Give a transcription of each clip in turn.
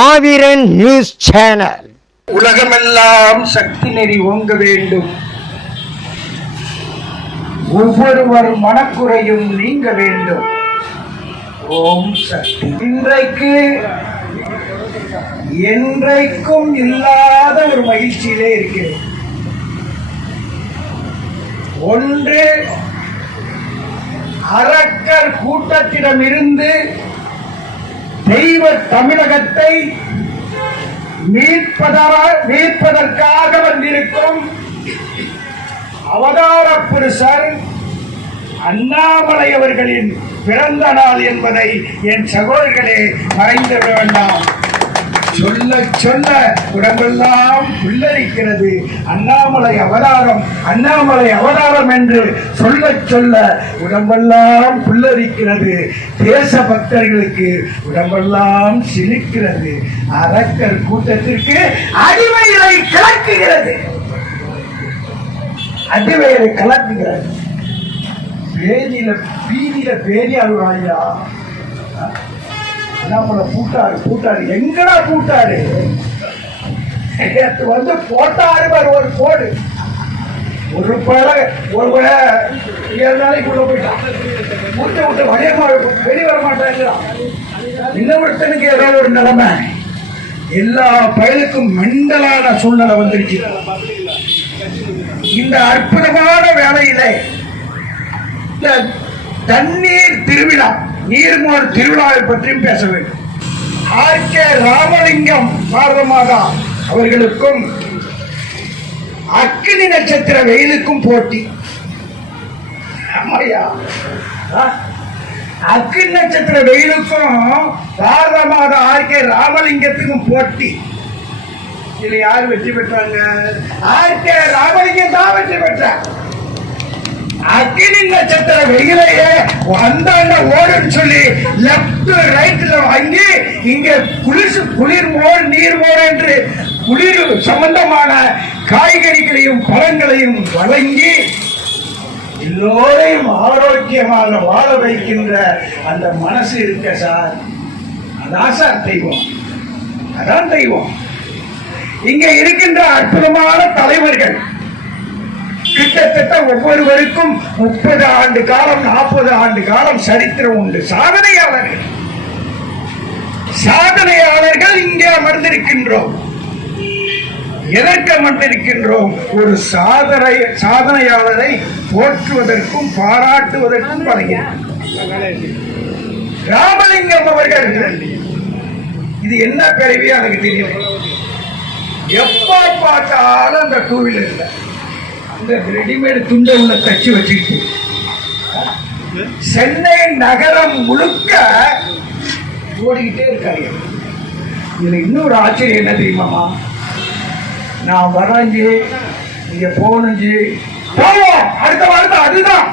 மாவீரன் news channel. உலகமெல்லாம் சக்தி நெறி ஓங்க வேண்டும், ஒவ்வொருவர் மனக்குறையும் நீங்க வேண்டும். ஓம் சக்தி. இன்றைக்கு என்றைக்கும் இல்லாத ஒரு மகிழ்ச்சியிலே இருக்கிறேன். ஒன்று, அரக்கர் கூட்டத்திடமிருந்து தெய்வ தமிழகத்தை மீட்பதற்காக வந்திருக்கும் அவதார புருஷர் அண்ணாமலை அவர்களின் பிறந்த நாள் என்பதை என் சகோதரர்களே மறைந்துவிட வேண்டாம். சொல்ல சொல்ல உடம்பெல்லாம் புல்லரிக்கிறது. அண்ணாமலை அவதாரம், அண்ணாமலை அவதாரம் என்று சொல்ல சொல்ல உடம்பெல்லாம் புல்லரிக்கிறது. தேச பக்தர்களுக்கு உடம்பெல்லாம் சிலிக்கிறது. அரக்கர் கூட்டத்திற்கு அடிமையை கலக்குகிறது, அடிமையை கலக்குகிறது. பீதியில பேரியாளுராயா நம்மள பூட்டாரு எங்கடா பூட்டாரு வந்து போட்டாரு ஒரு போடு. ஒரு ஒரு 7 நாளைக்குள்ள போயிட்டான். மூட்டை விட்டு வெளியே வர மாட்டாங்கிறான். இன்னொருத்தனுக்கு ஏதாவது ஒரு நிலைமை. எல்லா பயலுக்கும் மெண்டலான சூழ்நிலை வந்துருச்சு. இந்த அற்புதமான வேலையிலே இந்த தண்ணீர் திருவிழா, நீர்மோர் திருவிழாவை பற்றியும் பேச வேண்டும். ஆர்.கே. ராமலிங்கம் பாரத மாதா அவர்களுக்கும் அக்கினி நட்சத்திர வெயிலுக்கும் போட்டி. ஆமாயா, அக்கினி நட்சத்திர வெயிலுக்கும் பாரத மாதா ஆர்.கே. ராமலிங்கத்துக்கும் போட்டி. இதுல யார் வெற்றி பெற்றாங்க? ஆர்.கே. ராமலிங்கம் தான் வெற்றி பெற்றார். அக்கினி நட்சத்திர வெயிலையே வந்தாண்ட ஓடுன்னு சொல்லி லெப்ட் ரைட்ல வாங்கி இங்க குளிர் மோர் நீர் மோர் என்று குளிர் சம்பந்தமான காய்கறிகளையும் பழங்களையும் வழங்கி எல்லோரையும் ஆரோக்கியமாக வாழ வைக்கின்ற அந்த மனசு இருக்க சார், அதான் சார் தெய்வம், அதான் தெய்வம். இங்க இருக்கின்ற அற்புதமான தலைவர்கள் கிட்டத்தட்ட ஒவ்வொருவருக்கும் 30 ஆண்டு காலம் 40 ஆண்டு காலம் சரித்திரம் உண்டு. சாதனையாளர்கள் இங்கே அமர்ந்திருக்கின்றோம். எதற்கு அமர்ந்திருக்கின்றோம்? ஒரு சாதனையாளரை போற்றுவதற்கும் பாராட்டுவதற்கும் பழகிறார். ராமலிங்கம் அவர்கள் இது என்ன பிறவியா எனக்கு தெரியும். எப்ப பார்த்தாலும் அந்த 2 வீலர்ல அந்த ரெடிமேடு துண்டை உள்ள தச்சு வச்சுக்கிட்டு சென்னை நகரம் முழுக்க ஓடிக்கிட்டே இருக்காங்க. இதுல இன்னொரு ஆச்சரியம் என்ன தெரியுமாமா? நான் வரைஞ்சி நீங்க போனஞ்சு போவோம், அடுத்த வாரத்தை அதுதான்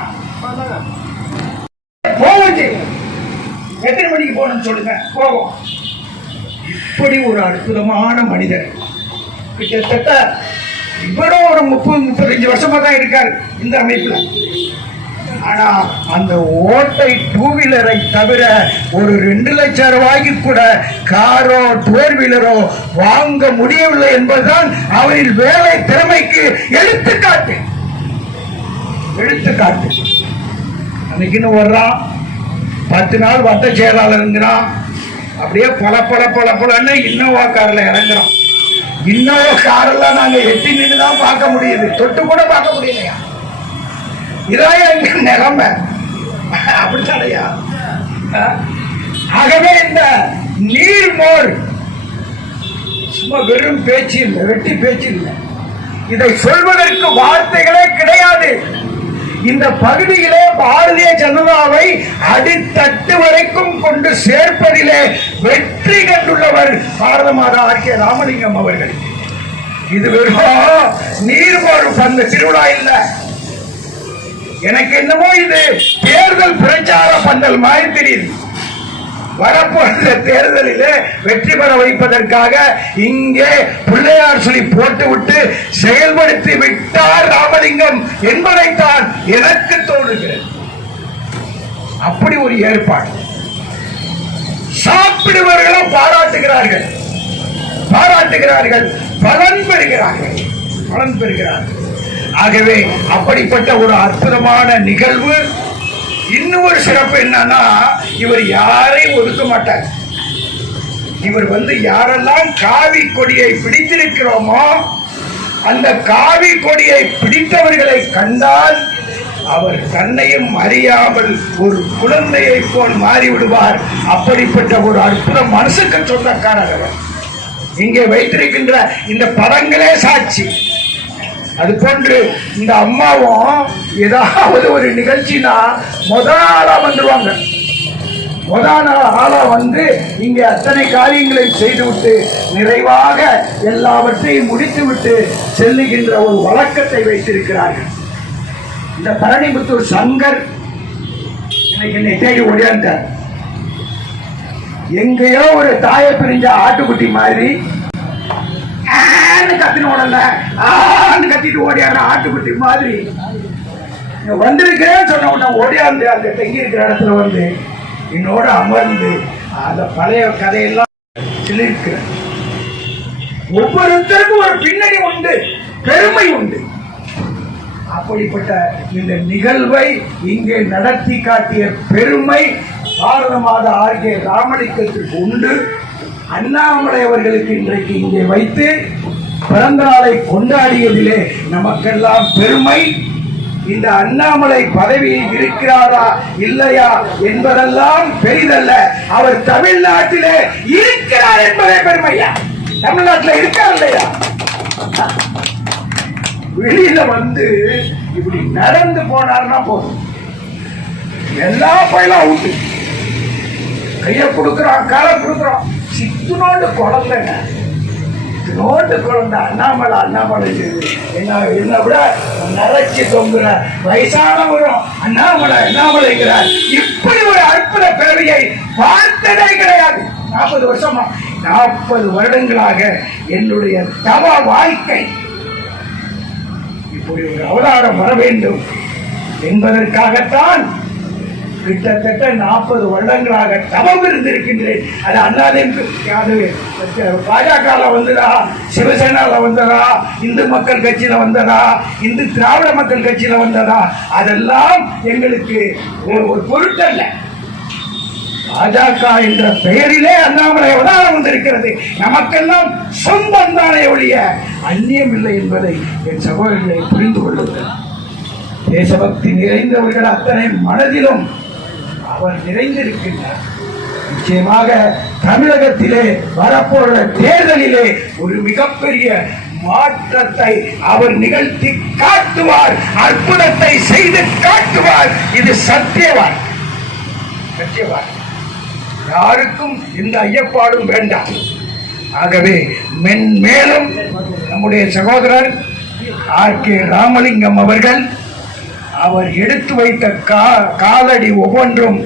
போவஞ்சு எத்தனை மணிக்கு போகணும்னு சொல்லுங்க, போவோம். இப்படி ஒரு அற்புதமான மனிதர் கிட்டத்தட்ட இவரும் ஒரு 30-35 வருஷமா தான் இருக்காரு இந்த அமைப்புல. ஆனா அந்த ஓட்டை 2 வீலரை தவிர ஒரு 2 லட்சம் ரூபாய்க்கு கூட காரோ 4 வீலரோ வாங்க முடியவில்லை என்பதுதான் அவரின் வேலை திறமைக்கு எடுத்துக்காட்டு. அன்னைக்குன்னு வர்றான், 10 நாள் வட்ட செயலாளர் இருக்கிறான். அப்படியே பல இன்னோவா கார்ல இறங்குறோம். இன்னொரு காரெல்லாம் நாங்க எட்டி நின்றுதான் பார்க்க முடியுது, தொட்டு கூட பார்க்க முடியலையா. இதான் எங்க நிலைமை, அப்படித்தானையா? ஆகவே இந்த நீர்மோர் சும்மா வெறும் பேச்சு இல்லை, வெட்டி பேச்சு இல்லை. இதை சொல்வதற்கு வார்த்தைகளே கிடையாது. இந்த பகுதியிலே பாரதிய ஜனதாவை அடித்தட்டு வரைக்கும் கொண்டு சேர்ப்பதிலே வெற்றி கண்டுள்ளவர் பாரத மாதா ஆர்.கே. ராமலிங்கம் அவர்கள். இது வெறும் நீர்மோர் பந்த திருவிழா இல்ல. எனக்கு என்னமோ இது தேர்தல் பிரச்சார பந்தல் மாதிரி தெரியுது. வரப்போகிற தேர்தலிலே வெற்றி பெற வைப்பதற்காக இங்கே பிள்ளையார் சொல்லி போட்டுவிட்டு செயல்படுத்தி விட்டார் ராமலிங்கம் என்பதைத்தான் எனக்கு தோன்றுகிறது. அப்படி ஒரு ஏற்பாடு. சாப்பிடுவர்களும் பாராட்டுகிறார்கள். பாராட்டுகிறார்கள், பலன் பெறுகிறார்கள். ஆகவே அப்படிப்பட்ட ஒரு அற்புதமான நிகழ்வு. இன்னும் ஒரு சிறப்பு என்னன்னா, இவர் யாரையும் ஒதுக்க மாட்டார். இவர் யாரெல்லாம் காவி கொடியை பிடித்திருக்கிறோமோ அந்த காவி கொடியை பிடித்தவர்களை கண்டால் அவர் தன்னையும் அறியாமல் ஒரு குழந்தையை போல் மாறிவிடுவார். அப்படிப்பட்ட ஒரு அற்புத மனசுக்கு சொந்தக்காரர் அவர். இங்கே வைத்திருக்கின்ற இந்த படங்களே சாட்சி. அது போன்று இந்த அம்மாவும் ஏதாவது ஒரு நிகழ்ச்சினா முதல் ஆளா வந்துருவாங்க. முதல் ஆளா இங்கே அத்தனை காரியங்களை செய்துவிட்டு நிறைவாக எல்லாவற்றையும் முடித்துவிட்டு செல்லுகின்ற ஒரு வழக்கத்தை வைத்திருக்கிறார்கள். இந்த பரணிமுத்தூர் சங்கர் இன்னைக்கு என்னை தேடி ஓடியாண்டார். எங்கேயோ ஒரு தாயை பிரிஞ்ச ஆட்டுக்குட்டி மாதிரி கத்தின உடனே கத்திட்டு ஓடியாடுற ஆட்டுக்குட்டி மாதிரி வந்திருக்கிறேன்னு சொன்ன உடனே ஓடியாந்து அங்க தங்கி இருக்கிற இடத்துல என்னோட அமர்ந்து அந்த பழைய கதையெல்லாம் சொல்லியிருக்கிறேன். ஒவ்வொருத்தருக்கும் ஒரு பின்னணி உண்டு, பெருமை உண்டு. அப்படிப்பட்ட இந்த நிகழ்வை இங்கே நடத்தி காட்டிய பெருமை பாரத மாதா ஆர்கே ராமலிங்கத்திற்கு உண்டு. அண்ணாமலை அவர்களுக்கு இன்றைக்கு இங்கே வைத்து பிறந்த நாளை கொண்டாடியதிலே நமக்கெல்லாம் பெருமை. இந்த அண்ணாமலை பதவியில் இருக்கிறாரா இல்லையா என்பதெல்லாம் பெரிதல்ல, அவர் தமிழ்நாட்டிலே இருக்கிறார் என்பதே பெருமையா. தமிழ்நாட்டில் இருக்கார் இல்லையா? வெளியில இப்படி நடந்து போனார்னா போதும், எல்லா பயிலும் அவுட்டு. கைய கொடுக்குறான், காலை கொடுக்குறான். சித்துனோண்டு குழந்தைங்க, சித்துனோண்டு குழந்தை அண்ணாமலை என்ன விட நரைச்சி தொங்குற வயசானவரும் அண்ணாமலைங்கிறார். இப்படி ஒரு அற்புத பிறவியை பார்த்ததே கிடையாது. 40 வருடங்களாக என்னுடைய தவ வாழ்க்கை இப்படி ஒரு அவதாரம் வர வேண்டும் என்பதற்காகத்தான் கிட்டத்தட்ட 40 வருடங்களாக தவம் இருந்திருக்கின்றேன். அது அண்ணாதிமுக பாஜக வந்ததா, சிவசேனால வந்ததா, இந்து மக்கள் கட்சியில வந்ததா, இந்து திராவிட மக்கள் கட்சியில வந்ததா, அதெல்லாம் எங்களுக்கு ஒரு பொருட்டல்ல. பாஜக என்ற பெயரிலே அண்ணாமலை அவதாரம் வந்திருக்கிறது. நமக்கெல்லாம் சொந்தம் தானே ஒழிய அந்நியம் இல்லை என்பதை என் சகோதரர்களை புரிந்து கொள்ளுங்கள். தேசபக்தி நிறைந்தவர்கள் அத்தனை மனதிலும் அவர் நிறைந்திருக்கின்றார். நிச்சயமாக தமிழகத்திலே வரப்போற தேர்தலிலே ஒரு மிகப்பெரிய மாற்றத்தை அவர் நிகழ்த்தி காட்டுவார், அற்புதத்தை செய்து காட்டுவார். இது சத்தியவான். யாருக்கும் இந்த ஐயப்பாடும் வேண்டாம். ஆகவே மென்மேலும் நம்முடைய சகோதரர் ஆர்கே ராமலிங்கம் அவர்கள் அவர் எடுத்து வைத்த காலடி ஒவ்வொன்றும்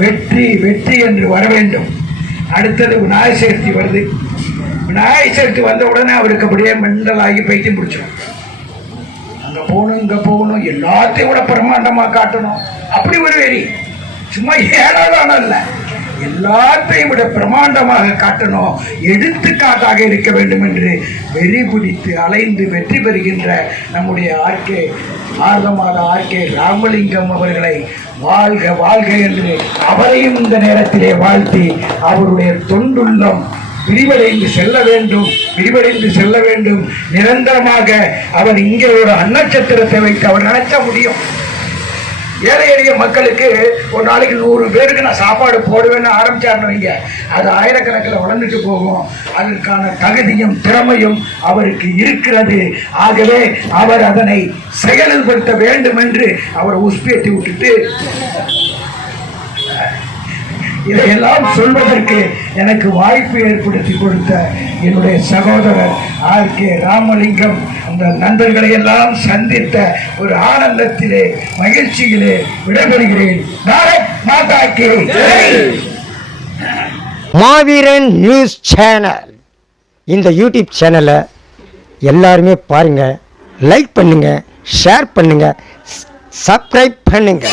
வெற்றி வெற்றி என்று வர வேண்டும். அடுத்தது விநாயகர் சதுர்த்தி வருது. விநாயகர் சதுர்த்தி வந்த உடனே அவருக்கு அப்படியே மெண்டலாகி பைத்தியம் பிடிச்சிடும். அங்கே போகணும், இங்கே போகணும், எல்லாத்தையும் கூட பிரம்மாண்டமாக காட்டணும். அப்படி ஒரு வெறி. சும்மா ஏடாதான அல்ல, எல்லாத்தையும் விட பிரமாண்டமாக காட்டணும், எடுத்துக்காட்டாக இருக்க வேண்டும் என்று வெறி பிடித்து அலைந்து வெற்றி பெறுகின்ற நம்முடைய ஆர்கே ராமலிங்கம் அவர்களை வாழ்க வாழ்க என்று அவரையும் இந்த நேரத்திலே வாழ்த்தி அவருடைய தொண்டுள்ளம் விரிவடைந்து செல்ல வேண்டும். நிரந்தரமாக அவர் இங்கே ஒரு அன்னச்சத்திரத்தை வைத்து அவர் நினைச்சா முடியும். ஏழை எளிய மக்களுக்கு ஒரு நாளைக்கு 100 பேருக்கு நான் சாப்பாடு போடுவேன்னு ஆரம்பிச்சாருன்னு அது ஆயிரக்கணக்கில் வளர்ந்துட்டு போகும். அதற்கான தகுதியும் திறமையும் அவருக்கு இருக்கிறது. ஆகவே அவர் அதனை செயல்படுத்த வேண்டும் என்று அவர் உஸ்பேத்தி விட்டுட்டு இதையெல்லாம் சொல்வதற்கு எனக்கு வாய்ப்பு ஏற்படுத்தி கொடுத்த என்னுடைய சகோதரர் ஆர்கே ராமலிங்கம் அந்த நண்பர்களை எல்லாம் சந்தித்த ஒரு ஆனந்தத்திலே மகிழ்ச்சியிலே விடைபெறுகிறேன். பாரத் மாதா கி ஜெய். மாவீரன் நியூஸ் சேனல், இந்த யூடியூப் சேனலை எல்லாருமே பாருங்க, லைக் பண்ணுங்க, ஷேர் பண்ணுங்க, சப்ஸ்கிரைப் பண்ணுங்க.